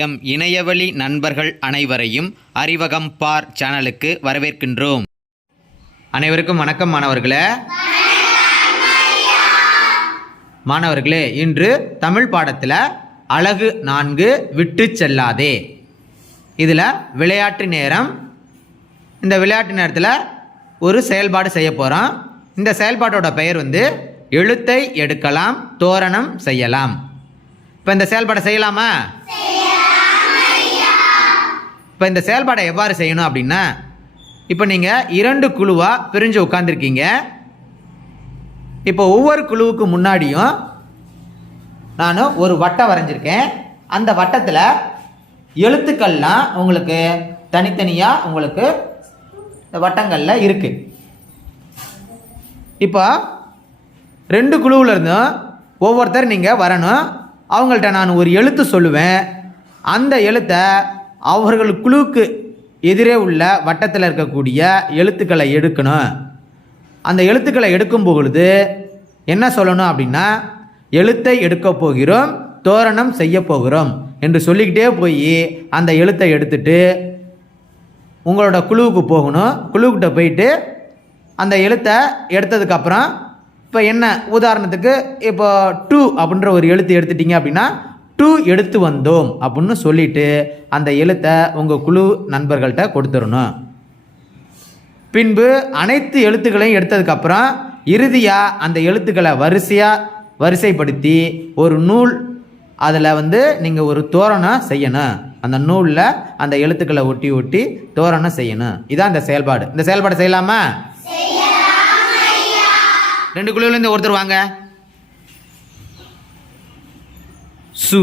M இணையவழி நண்பர்கள் அனைவரையும் அறிவகம் பார் சேனலுக்கு வரவேற்கின்றோம். அனைவருக்கும் வணக்கம் மாணவர்களே. மாணவர்களே இன்று தமிழ் பாடத்தில் அழகு நான்கு விட்டு செல்லாதே. இதில் விளையாட்டு நேரம். இந்த விளையாட்டு நேரத்தில் ஒரு செயல்பாடு செய்ய போகிறோம் இந்த செயல்பாட்டோட பெயர் வந்து எழுத்தை எடுக்கலாம் தோரணம் செய்யலாம். இப்போ இந்த செயல்பாடை செய்யலாமா. இப்போ இந்த செயல்பாடை எவ்வாறு செய்யணும் அப்படின்னா இப்போ நீங்கள் இரண்டு குழுவாக பிரிஞ்சு உட்காந்துருக்கீங்க இப்போ ஒவ்வொரு குழுவுக்கு முன்னாடியும் நான் ஒரு வட்டம் வரைஞ்சிருக்கேன். அந்த வட்டத்தில் எழுத்துக்கள்லாம் உங்களுக்கு தனித்தனியாக உங்களுக்கு இந்த வட்டங்களில் இருக்குது இப்போ ரெண்டு குழுவில் இருந்தும் ஒவ்வொருத்தர் நீங்கள் வரணும். அவங்கள்ட்ட நான் ஒரு எழுத்து சொல்லுவேன். அந்த எழுத்தை அவர்கள் குழுவுக்கு எதிரே உள்ள வட்டத்தில் இருக்கக்கூடிய எழுத்துக்களை எடுக்கணும். அந்த எழுத்துக்களை எடுக்கும் பொழுது என்ன சொல்லணும் அப்படின்னா எழுத்தை எடுக்கப் போகிறோம் தோரணம் செய்ய போகிறோம் என்று சொல்லிக்கிட்டே போய் அந்த எழுத்தை எடுத்துட்டு உங்களோட குழுவுக்கு போகணும். குழுக்கிட்ட போயிட்டு அந்த எழுத்தை எடுத்ததுக்கப்புறம் இப்போ என்ன உதாரணத்துக்கு இப்போ டூ அப்படின்ற ஒரு எழுத்து எடுத்துட்டீங்க அப்படின்னா டூ எடுத்து வந்தோம் அப்படின்னு சொல்லிட்டு அந்த எழுத்தை உங்கள் குழு நண்பர்கள்ட்ட கொடுத்துடணும். பின்பு அனைத்து எழுத்துக்களையும் எடுத்ததுக்கப்புறம் இறுதியாக அந்த எழுத்துக்களை வரிசையாக வரிசைப்படுத்தி ஒரு நூல் அதில் வந்து நீங்கள் ஒரு தோரணம் செய்யணும். அந்த நூலில் அந்த எழுத்துக்களை ஒட்டி ஒட்டி தோரணம் செய்யணும். இதான் இந்த செயல்பாடு. இந்த செயல்பாடு செய்யலாமா? ரெண்டு குழுவிலேருந்து ஒருத்தர் வாங்க. சு.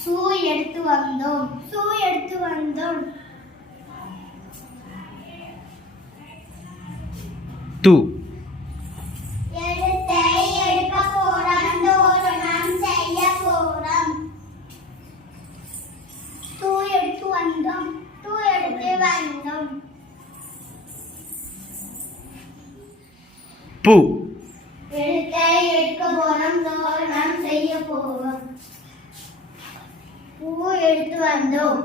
சூ எடுத்து வந்தோம். சூ எடுத்து வந்தோம். து. எழுத்தை எடுக்க போறோம் தோரணம் செய்ய போறோம் தூ எடுத்து வந்தோம் தூ எடுத்து வந்தோம் பு எழுத்தை எடுக்க போறோம் தோரணம் செய்ய போறோம். பூ எடுத்து வந்தோம்.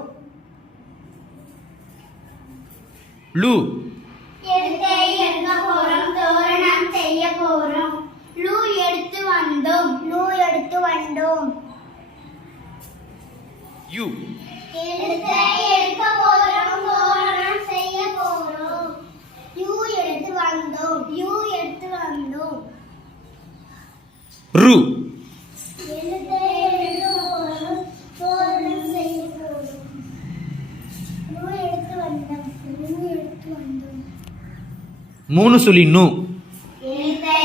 லு. எடுத்தை எடுக்க போறோம் தோரணம் செய்ய போறோம். லூ எடுத்து வந்தோம் லூ எடுத்து வந்தோம். யு. எடுத்தை எடுக்க போறோம் தோரணம் செய்ய போறோம் யூ எடுத்து வந்தோம் யூ எடுத்து வந்தோம் ரு எழுத்தை எடுக்க போறோம் தோரணம் செய்ய போறோம் லூ எடுத்து வந்தோம் லூ எடுத்து ரு. மூணு சொல்லி நு. எழுத்தை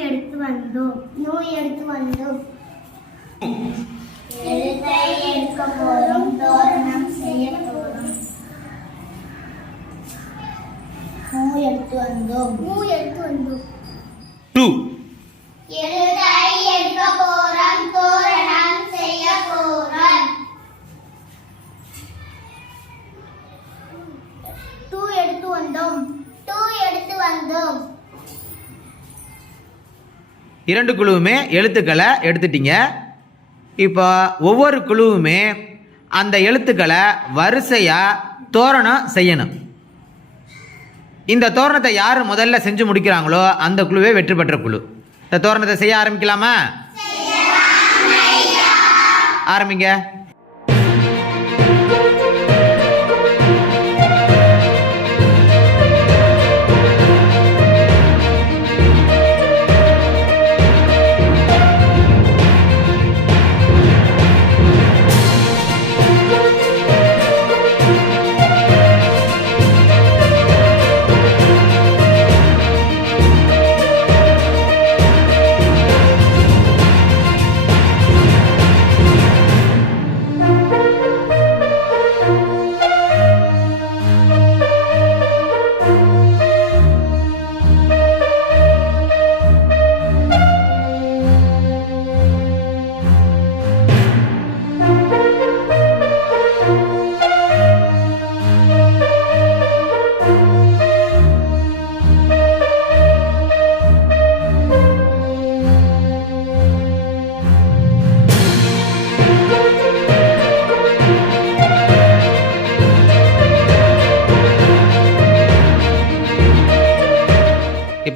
எடுத்து வந்தோம் நூ எடுத்து வந்தோம் எழுத்தை எடுக்க போறோம் தோரணம் செய்ய போறோம் மூ எடுத்து வந்தோம். மூ எடுத்து வந்தோம் டு எழுத்தை எடுக்க போறோம் தோரணம் செய்ய போறோம் டூ எடுத்து வந்தோம். டூ எடுத்து வந்தோம். இரண்டு குழுவுமே எழுத்துக்களை எடுத்துட்டீங்க. இப்போ ஒவ்வொரு குழுவுமே அந்த எழுத்துக்களை வரிசையாக தோரணம் செய்யணும். இந்த தோரணத்தை யார் முதல்ல செஞ்சு முடிக்கிறாங்களோ அந்த குழுவே வெற்றி பெற்ற குழு. இந்த தோரணத்தை செய்ய ஆரம்பிக்கலாமா? ஆரம்பிங்க.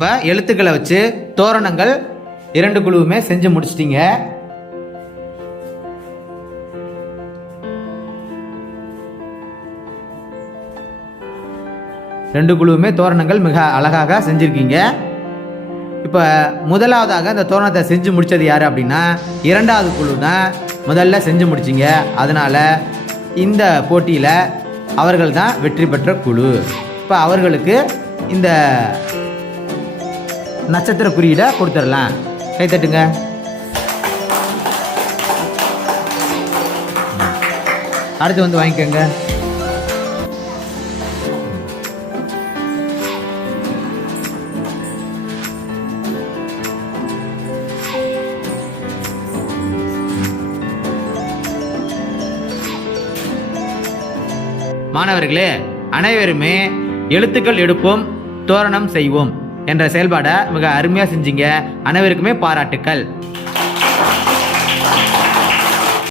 இப்போ எழுத்துக்களை வச்சு தோரணங்கள் இரண்டு குழுவுமே செஞ்சு முடிச்சிட்டிங்க. ரெண்டு குழுவுமே தோரணங்கள் மிக அழகாக செஞ்சுருக்கீங்க. இப்போ முதலாவதாக இந்த தோரணத்தை செஞ்சு முடித்தது யார் அப்படின்னா இரண்டாவது குழு தான் முதல்ல செஞ்சு முடிச்சிங்க. அதனால் இந்த போட்டியில் அவர்கள் தான் வெற்றி பெற்ற குழு. இப்போ அவர்களுக்கு இந்த நட்சத்திர குறியீடை கொடுத்துடலாம். கை தட்டுங்க. அடுத்து வந்து வாங்கிக்கோங்க. மாணவர்களே அனைவருமே எழுத்துக்கள் எடுப்போம் தோரணம் செய்வோம். என்ற செயல்பாடை மிக அருமையாக செஞ்சீங்க. அனைவருக்குமே பாராட்டுக்கள்.